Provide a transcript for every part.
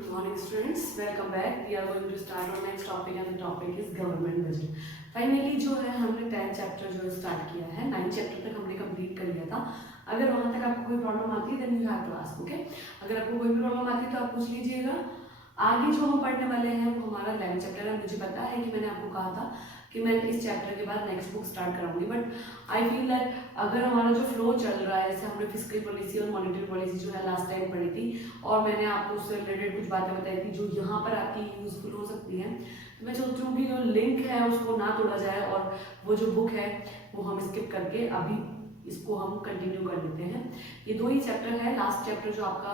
Good morning students, welcome back. We are going to start our next topic and the topic is government budget. Finally जो है हमने 10th chapter जो start किया है, 9th chapter तक हमने complete कर लिया था. अगर वहाँ तक आपको कोई प्रॉब्लम आती है then you have to ask, okay. अगर आपको कोई भी प्रॉब्लम आती है तो आप पूछ लीजिएगा. आगे जो हम पढ़ने वाले हैं वो हमारा 11th चैप्टर है. मुझे पता है कि मैंने आपको कहा था कि मैं इस चैप्टर के बाद नेक्स्ट बुक स्टार्ट कराऊंगी, बट आई फील दैट अगर हमारा जो फ्लो चल रहा है, जैसे हमने फिस्कल पॉलिसी और मॉनेटरी पॉलिसी जो है लास्ट टाइम पढ़ी थी और मैंने आपको उससे रिलेटेड कुछ बातें बताई थी जो यहाँ पर आपकी यूजफुल हो सकती हैं, तो मैं सोच रही हूँ कि जो लिंक है उसको ना तोड़ा जाए और वो जो बुक है वो हम स्किप करके अभी इसको हम कंटिन्यू कर लेते हैं. ये दो ही चैप्टर है. लास्ट चैप्टर जो आपका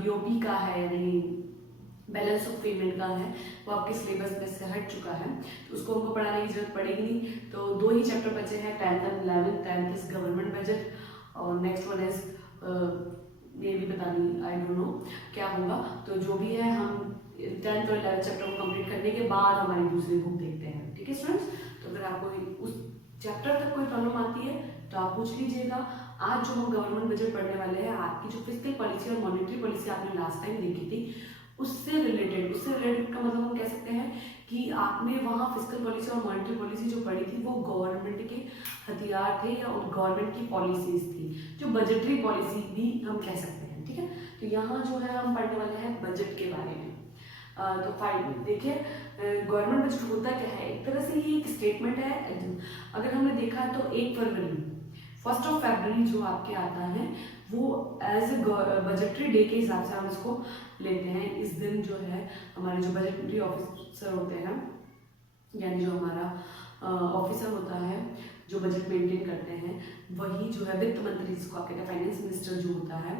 BOP का है यानी बैलेंस ऑफ पेमेंट का है वो आपके सिलेबस में से हट चुका है, तो उसको हमको पढ़ाने की जरूरत पड़ेगी नहीं. तो दो ही चैप्टर बचे हैं, 10th and 11th. 10th is government budget और नेक्स्ट वन इज ये भी पता नहीं, आई डोंट नो क्या होगा. तो जो भी है हम 10th और 11th चैप्टर को कंप्लीट करने के बाद हमारी दूसरी बुक देखते हैं. ठीक है स्टूडेंट्स, तो अगर आपको उस चैप्टर तक कोई प्रॉब्लम आती है तो आप पूछ लीजिएगा. आज जो हम गवर्नमेंट बजट पढ़ने वाले हैं, आपकी जो फिस्कल पॉलिसी और मॉनेटरी पॉलिसी आपने लास्ट टाइम देखी थी उससे रिलेटेड का मतलब हम कह सकते हैं कि आपने वहाँ फिस्कल पॉलिसी और मॉनेटरी पॉलिसी जो पढ़ी थी वो गवर्नमेंट के हथियार थे या गवर्नमेंट की पॉलिसीज थी, जो बजटरी पॉलिसी भी हम कह सकते हैं. ठीक है, तो यहाँ जो है हम पढ़ने वाले हैं बजट के बारे में. तो फाइल देखिए, गवर्नमेंट बजट होता क्या है. एक तरह से ये एक स्टेटमेंट है. अगर हमने देखा तो 1 फरवरी 1 फरवरी जो आपके आता है वो एज ए बजटरी डे के हिसाब से हम इसको लेते हैं. इस दिन जो है हमारे जो बजटरी ऑफिसर होते हैं यानी जो हमारा ऑफिसर होता है जो बजट मेंटेन करते हैं, वही जो है वित्त मंत्री जिसको आप कहते हैं फाइनेंस मिनिस्टर जो होता है,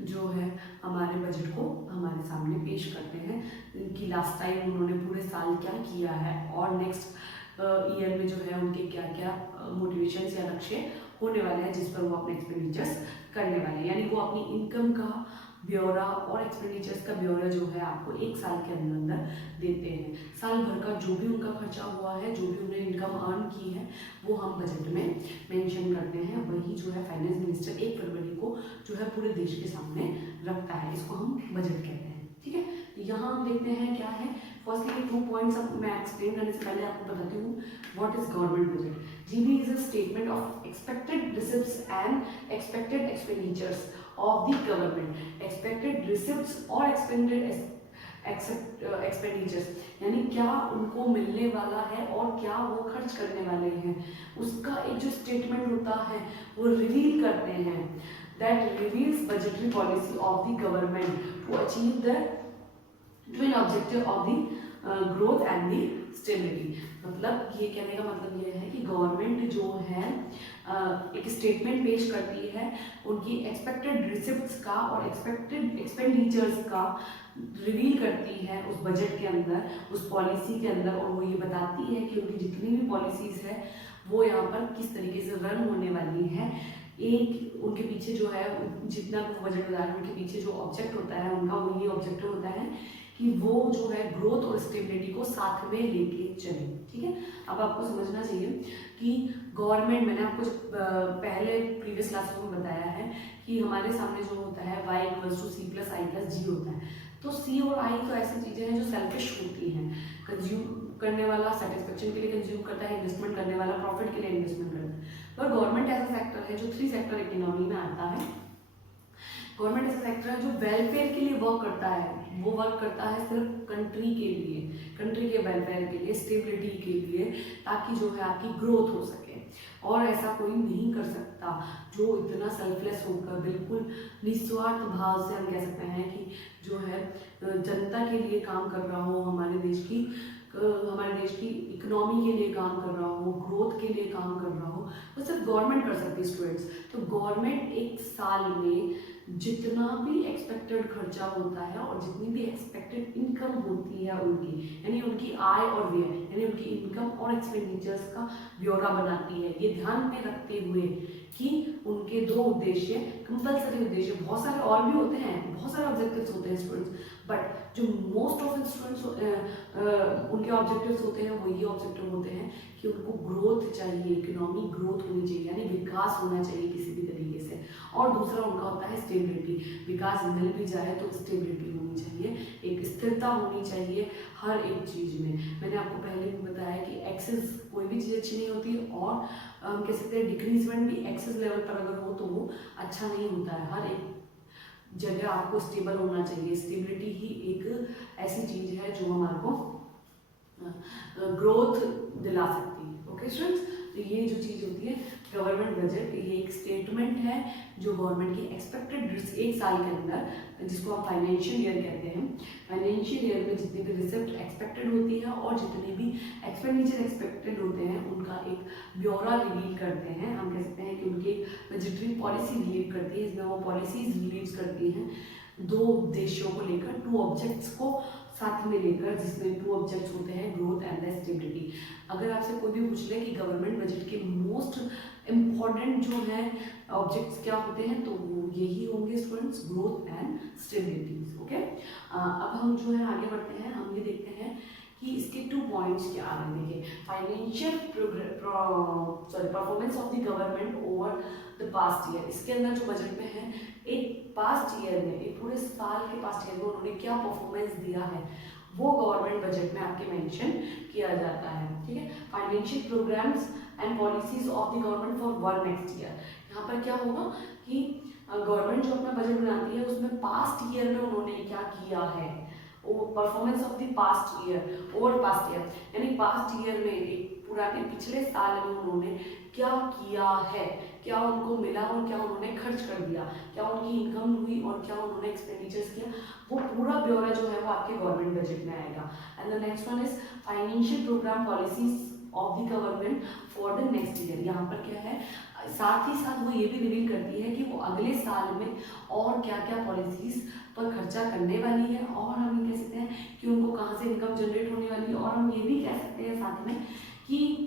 जो है हमारे बजट को हमारे सामने पेश करते हैं कि लास्ट टाइम उन्होंने पूरे साल क्या किया है और नेक्स्ट ईयर में जो है उनके क्या क्या मोटिवेशंस या लक्ष्य होने वाले हैं जिस पर वो अपने एक्सपेंडिचर्स करने वाले हैं. यानी वो अपनी इनकम का ब्यौरा और एक्सपेंडिचर्स का ब्यौरा जो है आपको एक साल के अंदर देते हैं. साल भर का जो भी उनका खर्चा हुआ है, जो भी उन्होंने इनकम अर्न की है, वो हम बजट में मेंशन करते हैं. वही जो है फाइनेंस मिनिस्टर 1 फरवरी को जो है पूरे देश के सामने रखता है. इसको हम बजट कहते हैं. ठीक है, यहाँ हम देखते हैं क्या है. फर्स्टली 2 पॉइंट्स मैं एक्सप्लेन करने से पहले आपको बताती हूँ what is government budget. GB is a statement of expected receipts and expected expenditures of the government. Expected receipts और expended expenditures यानी क्या उनको मिलने वाला है और क्या वो खर्च करने वाले हैं, उसका एक जो स्टेटमेंट होता है वो रिवील करते हैं. That reveals budgetary policy of the government to achieve the twin objective of the growth and the stability. मतलब ये कहने का मतलब ये है कि गवर्नमेंट जो है एक स्टेटमेंट पेश करती है उनकी एक्सपेक्टेड रिसिप्ट्स का और एक्सपेक्टेड एक्सपेंडिचर्स का रिवील करती है उस बजट के अंदर, उस पॉलिसी के अंदर, और वो ये बताती है कि उनकी जितनी भी पॉलिसीज है वो यहाँ पर किस तरीके से रन होने वाली है. एक उनके पीछे जो है जितना भी बजट बता रहे हैं उनके पीछे जो ऑब्जेक्ट होता है उनका वो ये ऑब्जेक्टिव होता है कि वो जो है ग्रोथ और स्टेबिलिटी को साथ में लेके चले. ठीक है, अब आपको समझना चाहिए कि गवर्नमेंट, मैंने आपको पहले प्रीवियस क्लासेस में बताया है कि हमारे सामने जो होता है y = c + i + g होता है. तो c और i तो ऐसी चीज़ें हैं जो सेल्फिश होती हैं. कंज्यूम करने वाला सेटिस्फेक्शन के लिए कंज्यूम करता है, इन्वेस्टमेंट करने वाला प्रॉफिट के लिए इन्वेस्टमेंट करता है. पर गवर्नमेंट ऐसा सेक्टर है जो 3 सेक्टर इकोनॉमी में आता है. गवर्नमेंट ऐसा सेक्टर है जो वेलफेयर के लिए वर्क करता है. वो वर्क करता है सिर्फ कंट्री के लिए, कंट्री के वेलफेयर के लिए, स्टेबिलिटी के लिए, ताकि जो है आपकी ग्रोथ हो सके. और ऐसा कोई नहीं कर सकता जो इतना सेल्फलेस होकर बिल्कुल निस्वार्थ भाव से हम कह सकते हैं कि जो है जनता के लिए काम कर रहा हो, हमारे देश की इकोनॉमी के लिए काम कर रहा हो, ग्रोथ के लिए काम कर रहा हो, वो सिर्फ गवर्नमेंट कर सकती है स्टूडेंट्स. तो गवर्नमेंट एक साल में जितना भी एक्सपेक्टेड खर्चा होता है और जितनी भी एक्सपेक्टेड इनकम होती है उनकी, यानी उनकी आय और व्यय, यानी उनकी इनकम और एक्सपेंडिचर्स का ब्यौरा बनाती है. ये ध्यान में रखते हुए कि उनके 2 उद्देश्य, कंपल्सरी उद्देश्य, बहुत सारे और भी होते हैं, बहुत सारे ऑब्जेक्टिव्स होते हैं स्टूडेंट्स, बट जो मोस्ट ऑफ स्टूडेंट्स उनके ऑब्जेक्टिव्स होते हैं वो ये ऑब्जेक्टिव होते हैं कि उनको ग्रोथ चाहिए, इकोनॉमिक ग्रोथ होनी चाहिए, यानी विकास होना चाहिए किसी भी तरीके से। और दूसरा उनका होता है स्टेबिलिटी, विकास मिल भी जाए तो स्टेबिलिटी होनी चाहिए, एक स्थिरता होनी चाहिए हर एक चीज़ में। मैंने आपको पहले भी बताया कि एक्सेस कोई भी चीज़ अच्छी नहीं होती, और हम कह सकते हैं डिक्रीजमेंट भी एक्सेस लेवल पर अगर हो तो वो अच्छा नहीं होता है। हर एक जगह आपको स्टेबल होना चाहिए, स्टेबिलिटी ही एक ऐसी चीज़ है जो हमारे को ग्रोथ दिला सकती है। ओके स्टूडेंट्स, तो ये जो चीज़ होती है गवर्नमेंट बजट, ये एक स्टेटमेंट है जो गवर्नमेंट की एक्सपेक्टेड एक साल के अंदर, जिसको हम फाइनेंशियल ईयर कहते हैं, फाइनेंशियल ईयर में जितनी भी रिसिप्ट एक्सपेक्टेड होती है और जितने भी एक्सपेंडिचर एक्सपेक्टेड होते हैं उनका एक ब्यौरा रिवील करते हैं। हम कह सकते हैं कि उनकी बजटरी पॉलिसी रिलीव करती है, इसमें वो पॉलिसीज रिलीव करती हैं दो उद्देश्यों को लेकर, टू ऑब्जेक्ट्स को साथ में लेकर, जिसमें टू ऑब्जेक्ट्स होते हैं ग्रोथ एंड द स्टेबिलिटी। अगर आपसे कोई भी पूछ ले कि गवर्नमेंट बजट के मोस्ट इम्पॉर्टेंट जो है ऑब्जेक्ट्स क्या होते हैं, तो वो यही होंगे students, growth and stability. Okay, अब हम जो है आगे बढ़ते हैं, हम ये देखते हैं कि इसके 2 पॉइंट्स क्या आ रहे हैं। Financial performance of the government over the past year. इसके अंदर जो बजट में है, एक पास्ट ईयर में, एक पूरे साल के पास्ट ईयर में उन्होंने क्या परफॉर्मेंस दिया है वो गवर्नमेंट बजट में आपके मेंशन किया जाता है। ठीक है, financial programmes and policies of the government for one next year. यहाँ पर क्या होगा कि गवर्नमेंट जो अपना बजट बनाती है उसमें पास्ट ईयर में उन्होंने क्या किया है, performance of the past year over past year, यानी पास्ट ईयर में एक पुराने पिछले साल में उन्होंने क्या किया है, क्या उनको मिला और क्या उन्होंने खर्च कर दिया, क्या उनकी इनकम हुई और क्या उन्होंने एक्सपेंडिचर्स किया, वो पूरा ब्यौरा जो है वो आपके गवर्नमेंट बजट में आएगा। And the next one is financial programme policies of the government for the next year. यहाँ पर क्या है, साथ ही साथ वो ये भी रिवील करती है कि वो अगले साल में और क्या क्या पॉलिसीज पर खर्चा करने वाली है, और हम कह सकते हैं कि उनको कहाँ से इनकम जनरेट होने वाली है, और हम ये भी कह सकते हैं साथ में कि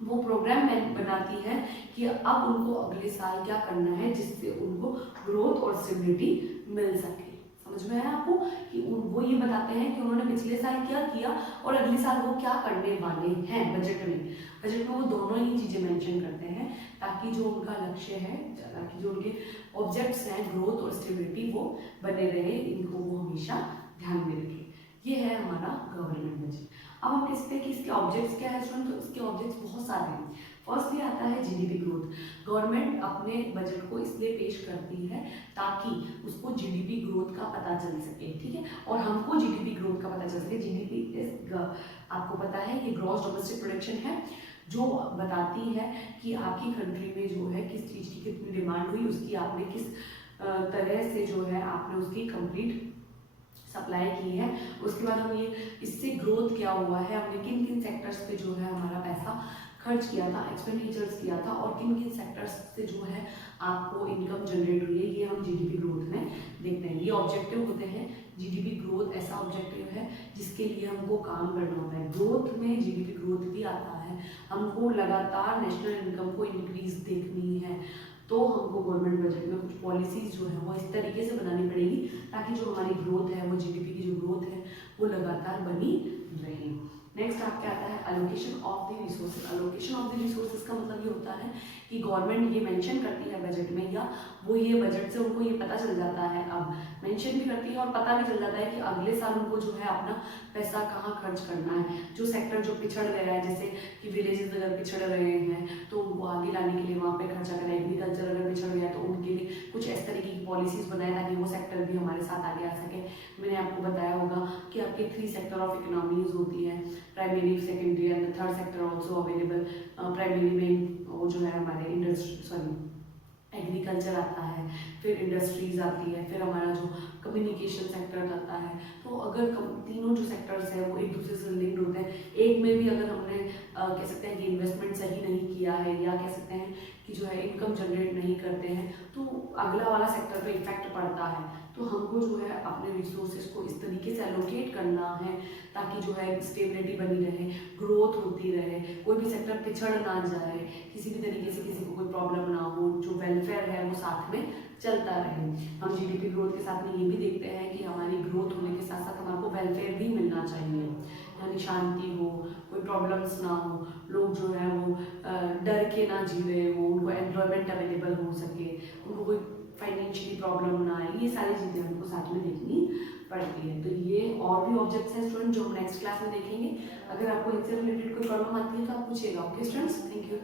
वो प्रोग्राम बनाती है कि अब उनको अगले साल क्या करना है जिससे उनको ग्रोथ और स्टेबिलिटी मिल सके। समझ में आया आपको कि वो ये बताते हैं कि उन्होंने पिछले साल क्या किया और अगले साल वो क्या करने वाले हैं। बजट में वो दोनों ही चीज़ें मेंशन करते हैं ताकि जो उनका लक्ष्य है, ताकि जो उनके ऑब्जेक्ट्स हैं ग्रोथ और स्टेबिलिटी वो बने रहे, इनको वो हमेशा ध्यान में रखें। ये है हमारा गवर्नमेंट बजट। अब हम कह सकते हैं कि इसके ऑब्जेक्ट्स क्या है स्टूडेंट, तो इसके ऑब्जेक्ट्स बहुत सारे हैं। फर्स्टली आता है जीडीपी ग्रोथ। गवर्नमेंट अपने बजट को इसलिए पेश करती है ताकि उसको जीडीपी ग्रोथ का पता चल सके। ठीक है, और हमको जीडीपी ग्रोथ का पता चल सके। जीडीपी इज, आपको पता है, ये ग्रॉस डोमेस्टिक प्रोडक्शन है जो बताती है कि आपकी कंट्री में जो है किस चीज़ की कितनी डिमांड हुई, उसकी आपने किस तरह से जो है आपने उसकी कंप्लीट सप्लाई की है। उसके बाद हम ये इससे ग्रोथ क्या हुआ है, हमने किन किन सेक्टर्स पे जो है हमारा पैसा खर्च किया था, एक्सपेंडिचर्स किया था, और किन किन सेक्टर्स से जो है आपको इनकम जनरेट हुई है, ये हम जीडीपी ग्रोथ में देखते हैं। ये ऑब्जेक्टिव होते हैं। जीडीपी ग्रोथ ऐसा ऑब्जेक्टिव है जिसके लिए हमको काम करना होता है। ग्रोथ में जीडीपी ग्रोथ भी आता है, हमको लगातार नेशनल इनकम को इंक्रीज देखनी है, तो हमको गवर्नमेंट बजट में कुछ पॉलिसीज जो है वो इस तरीके से बनानी पड़ेगी ताकि जो हमारी ग्रोथ है, वो जीडीपी की जो ग्रोथ है वो लगातार बनी रहे। नेक्स्ट आपके आता है allocation of the resources. Allocation of the resources का मतलब ये होता है कि गवर्नमेंट ये मेंशन करती है बजट में, या वो ये बजट से उनको ये पता चल जाता है, अब मेंशन भी करती है और पता भी चल जाता है कि अगले साल उनको जो है अपना पैसा कहाँ खर्च करना है। जो सेक्टर जो पिछड़ गया है, जैसे कि विलेजेस अगर पिछड़ रहे हैं तो उनको आगे लाने के लिए वहाँ पे खर्चा करें। एग्रीकल्चर अगर पिछड़ गया तो उनके लिए कुछ इस तरीके की पॉलिसीज बनाए ताकि वो सेक्टर भी हमारे साथ आगे आ सके। मैंने आपको बताया होगा कि आपके 3 सेक्टर ऑफ इकोनॉमीज होती है, primary, secondary and third sector also available. Primary में वो जो है हमारे एग्रीकल्चर आता है, फिर इंडस्ट्रीज आती है, फिर हमारा जो कम्युनिकेशन सेक्टर आता है। तो अगर तीनों जो सेक्टर्स हैं वो एक दूसरे से लिंक्ड होते हैं। एक में भी अगर हमने कह सकते हैं कि इन्वेस्टमेंट सही नहीं किया है, या कह सकते हैं कि जो है इनकम जनरेट नहीं करते हैं, तो अगला वाला सेक्टर पे इफेक्ट पड़ता है। तो हमको जो है अपने रिसोर्सेज को इस तरीके से एलोकेट करना है ताकि जो है स्टेबिलिटी बनी रहे, ग्रोथ होती रहे, कोई भी सेक्टर पिछड़ ना जाए, किसी भी तरीके से किसी को कोई प्रॉब्लम ना हो, जो वेलफेयर है वो साथ में चलता रहे। हम जीडीपी ग्रोथ के साथ में ये भी देखते हैं कि हमारी ग्रोथ होने के साथ साथ हमारे वेलफेयर भी मिलना चाहिए, यानी शांति हो, कोई प्रॉब्लम्स ना हो, लोग जो है वो डर के ना जी रहे हो, उनको एम्प्लॉयमेंट अवेलेबल हो सके, उनको कोई फाइनेंशियली प्रॉब्लम ना आए, ये सारी चीज़ें हमको साथ में देखनी पड़ती है। तो ये और भी ऑब्जेक्ट्स हैं स्टूडेंट जो हम नेक्स्ट क्लास में देखेंगे। अगर आपको इनसे रिलेटेड कोई प्रॉब्लम आती है तो आप पूछिएगा। Okay students, thank you.